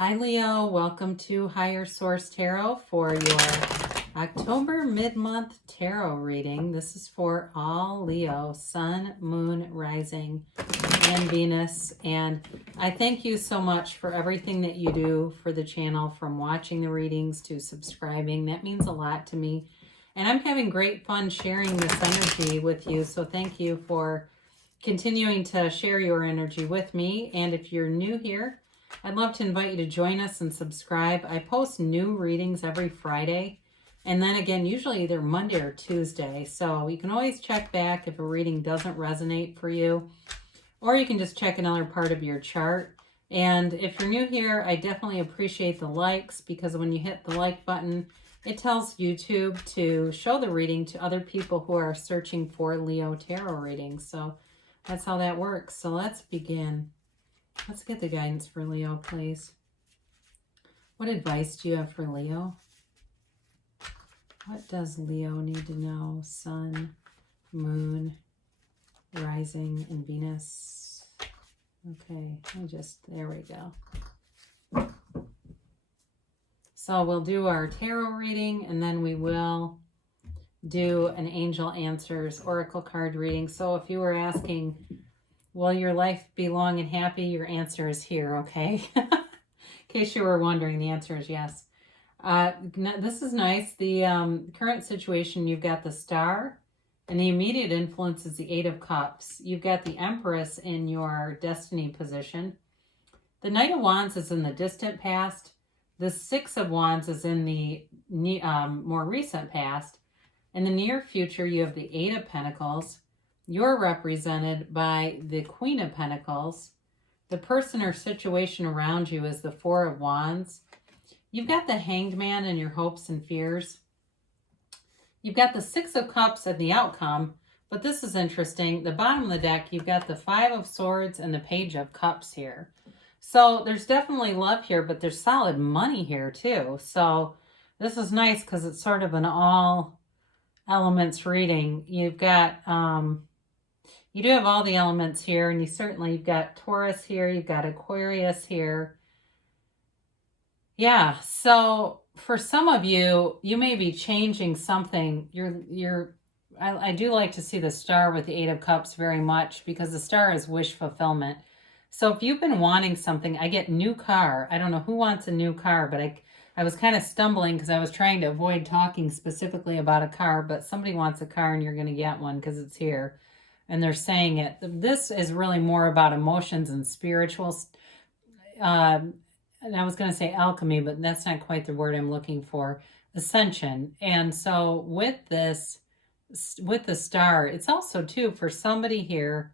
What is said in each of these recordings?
Hi Leo, welcome to Higher Source Tarot for your October mid-month tarot reading. This is for all Leo, Sun, Moon, Rising, and Venus. And I thank you so much for everything that you do for the channel, from watching the readings to subscribing. That means a lot to me. And I'm having great fun sharing this energy with you. So thank you for continuing to share your energy with me. And if you're new here, I'd love to invite you to join us and subscribe. I post new readings every Friday, and then again, usually either Monday or Tuesday. So you can always check back if a reading doesn't resonate for you, or you can just check another part of your chart. And if you're new here, I definitely appreciate the likes, because when you hit the like button, it tells YouTube to show the reading to other people who are searching for Leo tarot readings. So that's how that works. So let's begin. Let's get the guidance for Leo, please. What advice do you have for Leo? What does Leo need to know? Sun, Moon, Rising, and Venus. Okay, there we go. So we'll do our tarot reading, and then we will do an Angel Answers Oracle card reading. So if you were asking, will your life be long and happy? Your answer is here, okay? In case you were wondering, the answer is yes. This is nice. The current situation, you've got the Star, and the immediate influence is the Eight of Cups. You've got the Empress in your destiny position. The Knight of Wands is in the distant past. The Six of Wands is in the more recent past. In the near future, you have the Eight of Pentacles. You're represented by the Queen of Pentacles. The person or situation around you is the Four of Wands. You've got the Hanged Man and your hopes and fears. You've got the Six of Cups and the outcome, but this is interesting. The bottom of the deck, you've got the Five of Swords and the Page of Cups here. So there's definitely love here, but there's solid money here too. So this is nice because it's sort of an all elements reading. You've got... you do have all the elements here, and you've got Taurus here, you've got Aquarius here. Yeah, so for some of you, you may be changing something. I do like to see the Star with the Eight of Cups very much, because the Star is wish fulfillment. So if you've been wanting something, I get new car. I don't know who wants a new car, but I was kind of stumbling because I was trying to avoid talking specifically about a car, but somebody wants a car and you're going to get one because it's here. And they're saying it. This is really more about emotions and spiritual. And I was going to say alchemy, but that's not quite the word I'm looking for. Ascension. And so with this, with the Star, it's also too, for somebody here,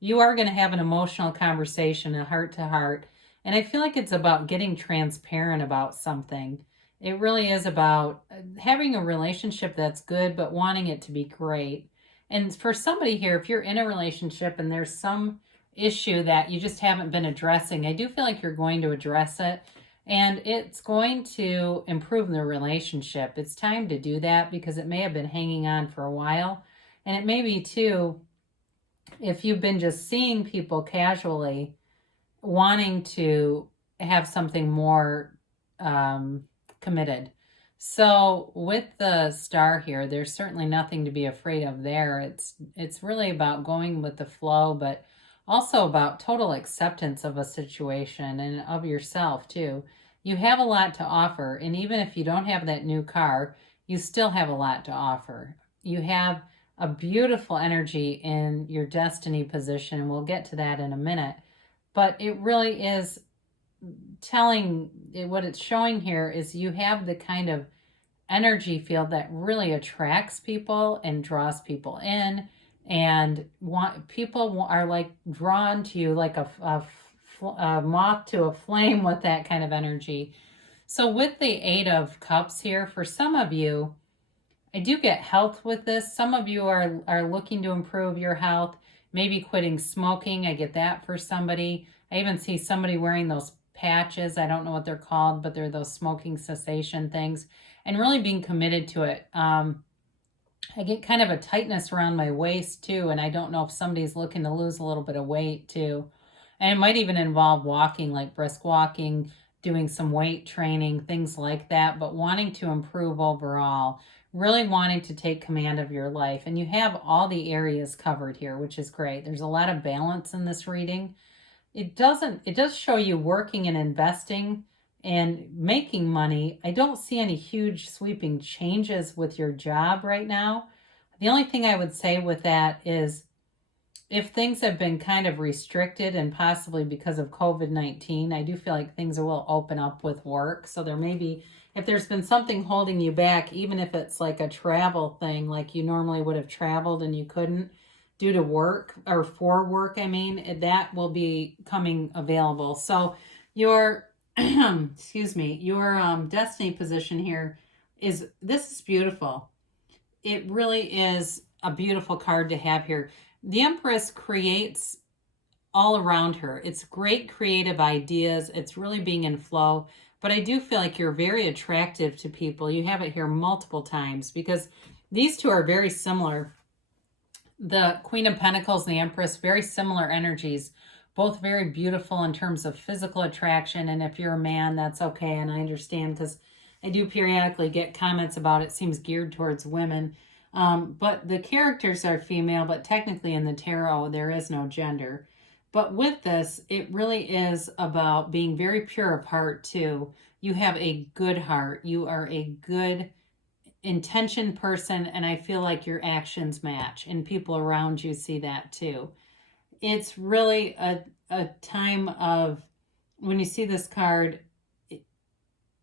you are going to have an emotional conversation, a heart to heart. And I feel like it's about getting transparent about something. It really is about having a relationship that's good, but wanting it to be great. And for somebody here, if you're in a relationship and there's some issue that you just haven't been addressing, I do feel like you're going to address it, and it's going to improve the relationship. It's time to do that, because it may have been hanging on for a while. And it may be too, if you've been just seeing people casually, wanting to have something more committed. So with the Star here, there's certainly nothing to be afraid of there. It's really about going with the flow, but also about total acceptance of a situation and of yourself too. You have a lot to offer, and even if you don't have that new car, you still have a lot to offer. You have a beautiful energy in your destiny position, and we'll get to that in a minute. But it really is what it's showing here is you have the kind of energy field that really attracts people and draws people in, and people are like drawn to you like a moth to a flame with that kind of energy. So with the Eight of Cups here, for some of you, I do get health with this. Some of you are looking to improve your health, maybe quitting smoking. I get that for somebody. I even see somebody wearing those patches. I don't know what they're called, but they're those smoking cessation things, and really being committed to it. I get kind of a tightness around my waist too, and I don't know if somebody's looking to lose a little bit of weight too. And it might even involve walking, like brisk walking, doing some weight training, things like that, but wanting to improve overall, really wanting to take command of your life. And you have all the areas covered here, which is great. There's a lot of balance in this reading. It does show you working and investing and making money. I don't see any huge sweeping changes with your job right now. The only thing I would say with that is if things have been kind of restricted and possibly because of COVID-19, I do feel like things will open up with work. So there may be, if there's been something holding you back, even if it's like a travel thing, like you normally would have traveled and you couldn't due to work or for work, I mean, that will be coming available. So your, excuse me, your destiny position here this is beautiful. It really is a beautiful card to have here. The Empress creates all around her. It's great creative ideas. It's really being in flow. But I do feel like you're very attractive to people. You have it here multiple times because these two are very similar. The Queen of Pentacles and the Empress, very similar energies. Both very beautiful in terms of physical attraction. And if you're a man, that's okay. And I understand because I do periodically get comments about it seems geared towards women. But the characters are female, but technically in the tarot, there is no gender. But with this, it really is about being very pure of heart too. You have a good heart. You are a good intention person, and I feel like your actions match, and people around you see that too. It's really a time of, when you see this card,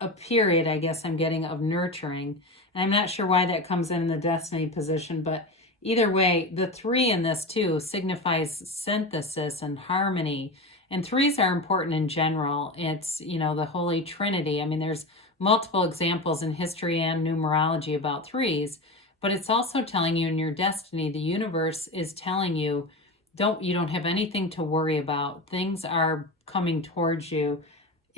a period, I guess I'm getting, of nurturing. And I'm not sure why that comes in the destiny position, but either way, the 3 in this too signifies synthesis and harmony. And 3s are important in general. It's, the Holy Trinity. I mean, there's multiple examples in history and numerology about 3s, but it's also telling you in your destiny, the universe is telling you, you don't have anything to worry about. Things are coming towards you.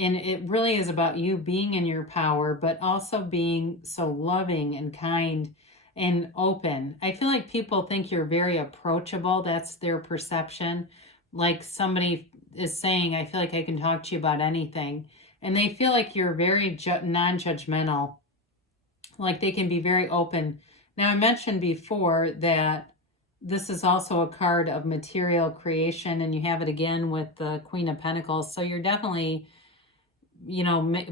And it really is about you being in your power, but also being so loving and kind and open. I feel like people think you're very approachable. That's their perception. Like somebody is saying, I feel like I can talk to you about anything. And they feel like you're very non-judgmental. Like they can be very open. Now, I mentioned before that this is also a card of material creation, and you have it again with the Queen of Pentacles. So you're definitely,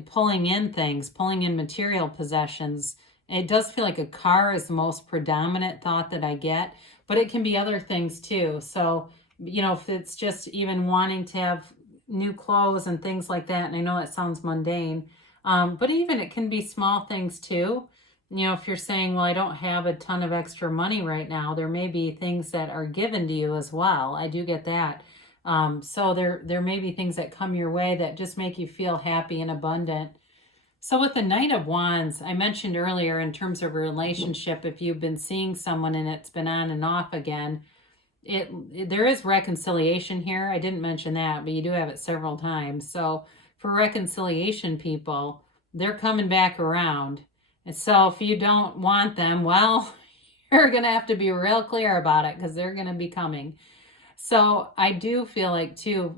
pulling in things, pulling in material possessions. It does feel like a car is the most predominant thought that I get, but it can be other things too. So, if it's just even wanting to have new clothes and things like that, and I know it sounds mundane, but even it can be small things too. If you're saying, well, I don't have a ton of extra money right now, there may be things that are given to you as well. I do get that. So there may be things that come your way that just make you feel happy and abundant. So with the Knight of Wands, I mentioned earlier in terms of a relationship, if you've been seeing someone and it's been on and off again, there is reconciliation here. I didn't mention that, but you do have it several times. So for reconciliation people, they're coming back around. And so if you don't want them, well, you're going to have to be real clear about it because they're going to be coming. So I do feel like too,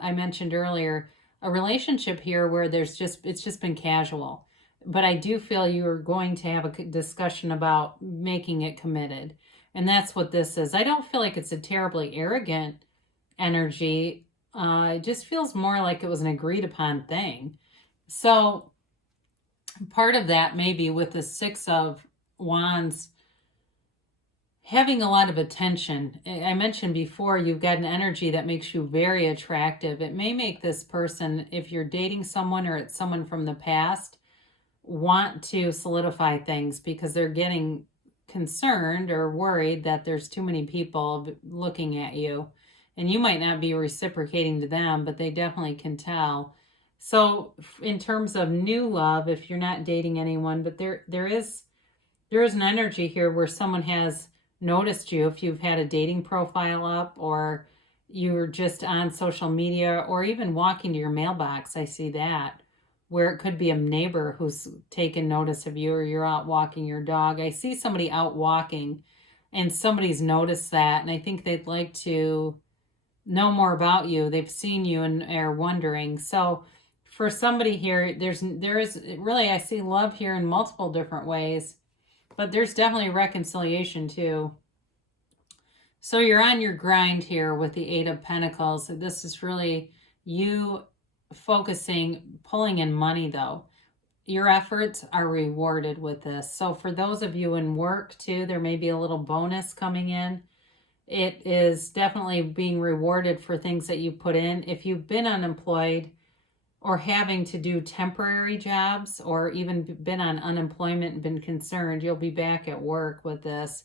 I mentioned earlier, a relationship here where it's just been casual. But I do feel you are going to have a discussion about making it committed. And that's what this is. I don't feel like it's a terribly arrogant energy. It just feels more like it was an agreed upon thing. So part of that maybe with the 6 of Wands, having a lot of attention. I mentioned before, you've got an energy that makes you very attractive. It may make this person, if you're dating someone or it's someone from the past, want to solidify things because they're getting concerned or worried that there's too many people looking at you. And you might not be reciprocating to them, but they definitely can tell. So in terms of new love, if you're not dating anyone, but there is an energy here where someone has noticed you, if you've had a dating profile up or you're just on social media or even walking to your mailbox. I see that, where it could be a neighbor who's taken notice of you, or you're out walking your dog. I see somebody out walking and somebody's noticed that, and I think they'd like to know more about you. They've seen you and are wondering. So for somebody here, there is really, I see love here in multiple different ways, but there's definitely reconciliation too. So you're on your grind here with the Eight of Pentacles. This is really you focusing, pulling in money though. Your efforts are rewarded with this. So for those of you in work too, there may be a little bonus coming in. It is definitely being rewarded for things that you put in. If you've been unemployed or having to do temporary jobs or even been on unemployment and been concerned, you'll be back at work with this.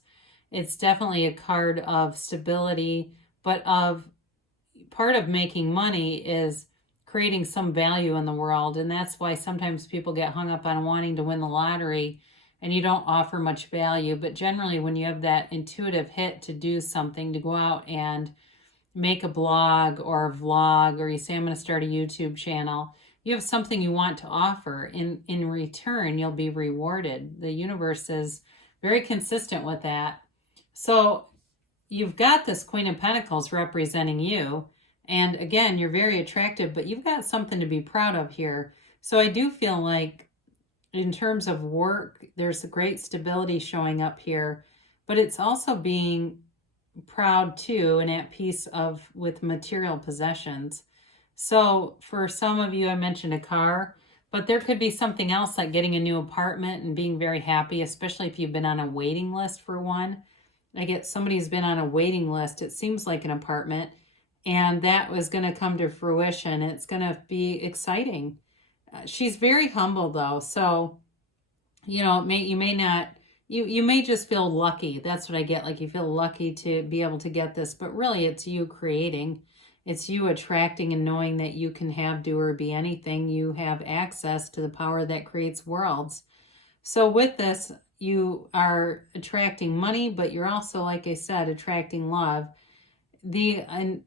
It's definitely a card of stability, but of part of making money is creating some value in the world. And that's why sometimes people get hung up on wanting to win the lottery and you don't offer much value. But generally, when you have that intuitive hit to do something, to go out and make a blog or a vlog, or you say, I'm going to start a YouTube channel, you have something you want to offer. In return, you'll be rewarded. The universe is very consistent with that. So you've got this Queen of Pentacles representing you. And again, you're very attractive, but you've got something to be proud of here. So I do feel like in terms of work, there's a great stability showing up here, but it's also being proud too and at peace with material possessions. So for some of you, I mentioned a car, but there could be something else like getting a new apartment and being very happy, especially if you've been on a waiting list for one. I get somebody's been on a waiting list. It seems like an apartment, and that was going to come to fruition. It's going to be exciting. She's very humble though. So, you may just feel lucky. That's what I get. Like you feel lucky to be able to get this, but really it's you creating. It's you attracting and knowing that you can have, do, or be anything. You have access to the power that creates worlds. So with this, you are attracting money, but you're also, like I said, attracting love. And God,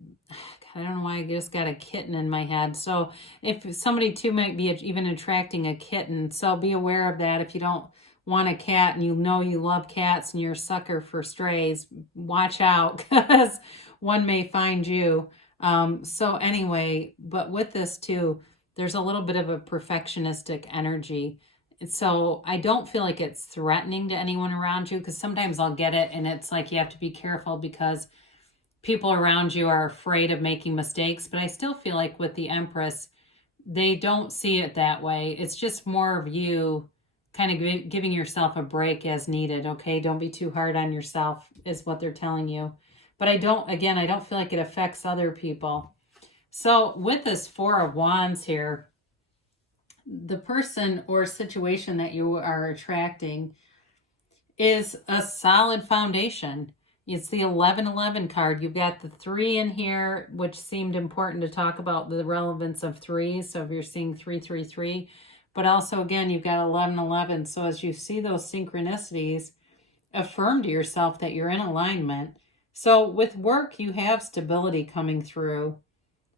I don't know why I just got a kitten in my head. So if somebody too might be even attracting a kitten, so be aware of that. If you don't want a cat and you know you love cats and you're a sucker for strays, watch out because one may find you. So anyway, but with this too, there's a little bit of a perfectionistic energy. So I don't feel like it's threatening to anyone around you, because sometimes I'll get it and it's like you have to be careful because people around you are afraid of making mistakes. But I still feel like with the Empress, they don't see it that way. It's just more of you kind of giving yourself a break as needed. Okay, don't be too hard on yourself is what they're telling you. But I don't feel like it affects other people. So with this Four of Wands here, the person or situation that you are attracting is a solid foundation. It's the 1111 card. You've got the 3 in here, which seemed important to talk about the relevance of 3. So if you're seeing 333, but also again, you've got 1111. So as you see those synchronicities, affirm to yourself that you're in alignment. So with work, you have stability coming through,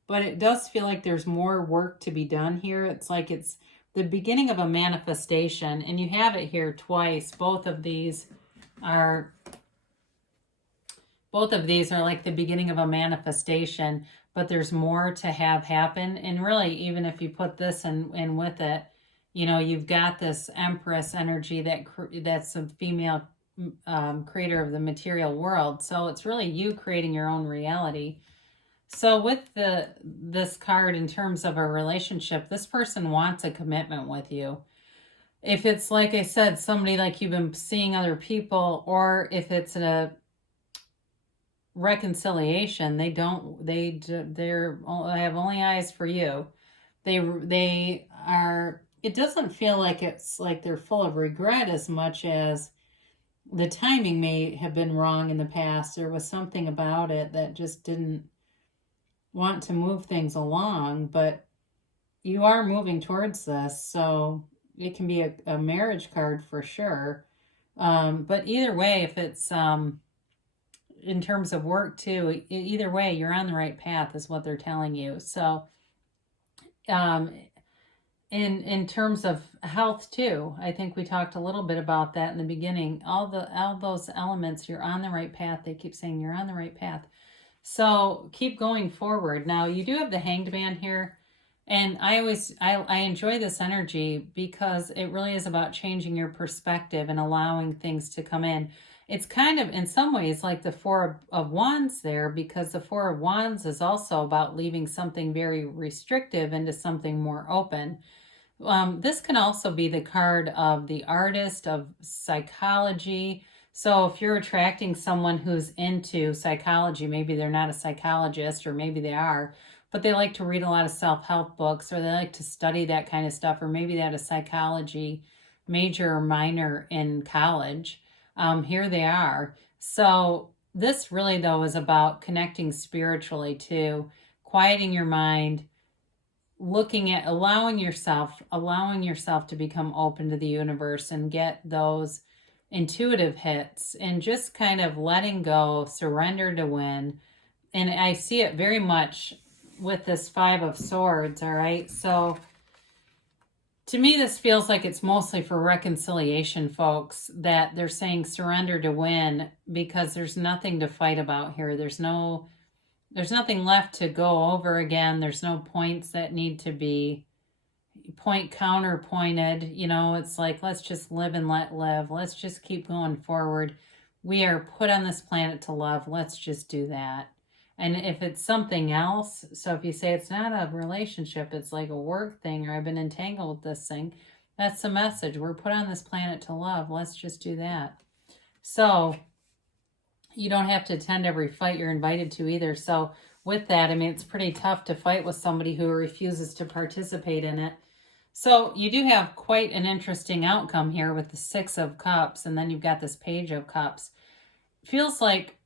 but it does feel like there's more work to be done here. It's like it's the beginning of a manifestation, and you have it here twice. Both of these are like the beginning of a manifestation, but there's more to have happen. And really, even if you put this in with it, you've got this Empress energy that's a female creator of the material world. So it's really you creating your own reality. So with this card, in terms of a relationship, this person wants a commitment with you. If it's, like I said, somebody like you've been seeing other people, or if it's a reconciliation, they have only eyes for you. They are, it doesn't feel like it's like they're full of regret as much as the timing may have been wrong in the past. There was something about it that just didn't want to move things along, but you are moving towards this. So it can be a marriage card for sure. But either way, if it's in terms of work too, either way, you're on the right path is what they're telling you. So in terms of health too, I think we talked a little bit about that in the beginning. All those elements, you're on the right path. They keep saying you're on the right path. So keep going forward. Now you do have the Hanged Man here. And I enjoy this energy because it really is about changing your perspective and allowing things to come in. It's kind of in some ways like the Four of Wands there, because the Four of Wands is also about leaving something very restrictive into something more open. This can also be the card of the artist, of psychology. So if you're attracting someone who's into psychology, maybe they're not a psychologist, or maybe they are, but they like to read a lot of self-help books, or they like to study that kind of stuff, or maybe they had a psychology major or minor in college. Here they are. So this really, though, is about connecting spiritually too, quieting your mind, looking at allowing yourself to become open to the universe and get those intuitive hits, and just kind of letting go, surrender to win. And I see it very much with this Five of Swords. All right, so to me this feels like it's mostly for reconciliation, folks, that they're saying surrender to win, because there's nothing to fight about here. There's nothing left to go over again. There's no points that need to be counterpointed. It's like, let's just live and let live. Let's just keep going forward. We are put on this planet to love. Let's just do that. And if it's something else, so if you say it's not a relationship, it's like a work thing, or I've been entangled with this thing, that's the message. We're put on this planet to love. Let's just do that. So you don't have to attend every fight you're invited to either. So with that, I mean, it's pretty tough to fight with somebody who refuses to participate in it. So you do have quite an interesting outcome here with the Six of Cups, and then you've got this Page of Cups. Feels like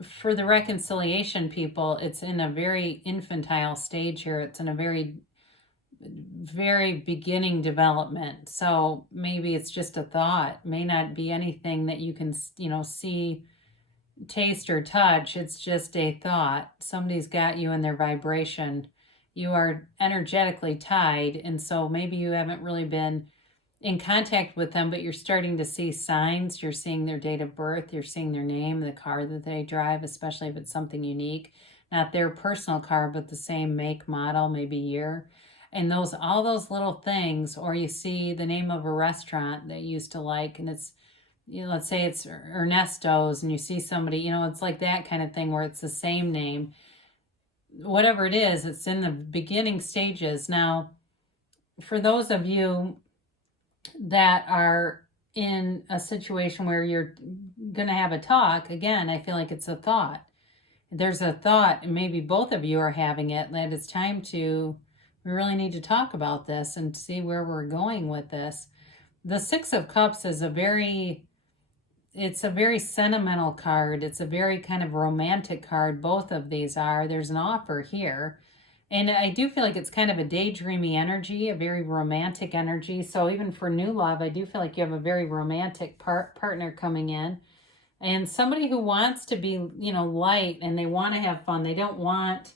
for the reconciliation people, it's in a very infantile stage here. It's in a very, very beginning development. So maybe it's just a thought. May not be anything that you can, see, taste, or touch. It's just a thought. Somebody's got you in their vibration. You are energetically tied, and so maybe you haven't really been in contact with them, but you're starting to see signs. You're seeing their date of birth, you're seeing their name, the car that they drive, especially if it's something unique, not their personal car, but the same make, model, maybe year, and all those little things. Or you see the name of a restaurant that you used to like, and it's, let's say it's Ernesto's, and you see somebody, it's like that kind of thing where it's the same name. Whatever it is, it's in the beginning stages. Now, for those of you that are in a situation where you're going to have a talk, again, I feel like it's a thought. There's a thought, and maybe both of you are having it, that it's time we really need to talk about this and see where we're going with this. The Six of Cups is it's a very sentimental card. It's a very kind of romantic card. Both of these are. There's an offer here. And I do feel like it's kind of a daydreamy energy, a very romantic energy. So even for new love, I do feel like you have a very romantic partner coming in. And somebody who wants to be, light, and they want to have fun. They don't want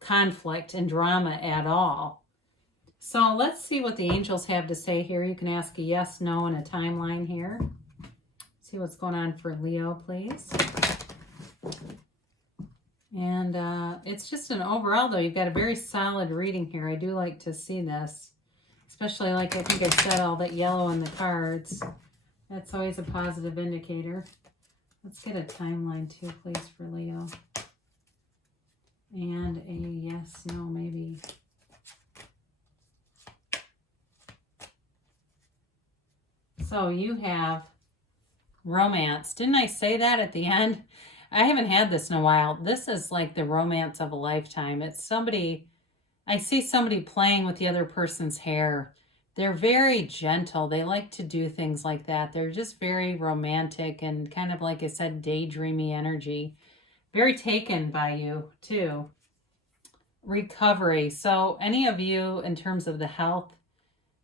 conflict and drama at all. So let's see what the angels have to say here. You can ask a yes, no, and a timeline here. See what's going on for Leo, please. And it's just an overall, though, you've got a very solid reading here. I do like to see this, especially like I think I said, all that yellow in the cards. That's always a positive indicator. Let's get a timeline too, please, for Leo. And a yes, no, maybe. So you have romance. Didn't I say that at the end? I haven't had this in a while. This is like the romance of a lifetime. It's somebody, I see somebody playing with the other person's hair. They're very gentle. They like to do things like that. They're just very romantic and kind of, like I said, daydreamy energy. Very taken by you, too. Recovery. So any of you, in terms of the health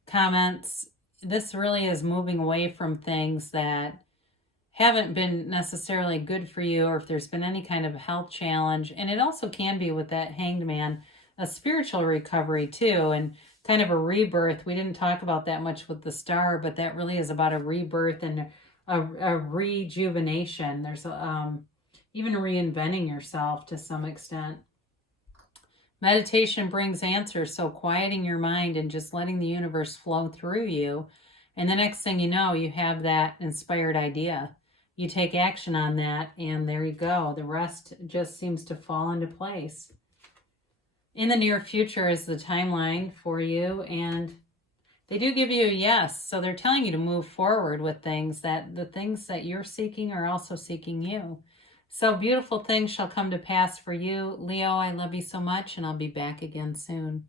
comments, this really is moving away from things that haven't been necessarily good for you, or if there's been any kind of health challenge. And it also can be, with that Hanged Man, a spiritual recovery too, and kind of a rebirth. We didn't talk about that much with the Star, but that really is about a rebirth and a rejuvenation. There's even reinventing yourself to some extent. Meditation brings answers, so quieting your mind and just letting the universe flow through you. And the next thing you know, you have that inspired idea. You take action on that, and there you go. The rest just seems to fall into place. In the near future is the timeline for you, and they do give you a yes. So they're telling you to move forward with things, that the things that you're seeking are also seeking you. So beautiful things shall come to pass for you. Leo, I love you so much, and I'll be back again soon.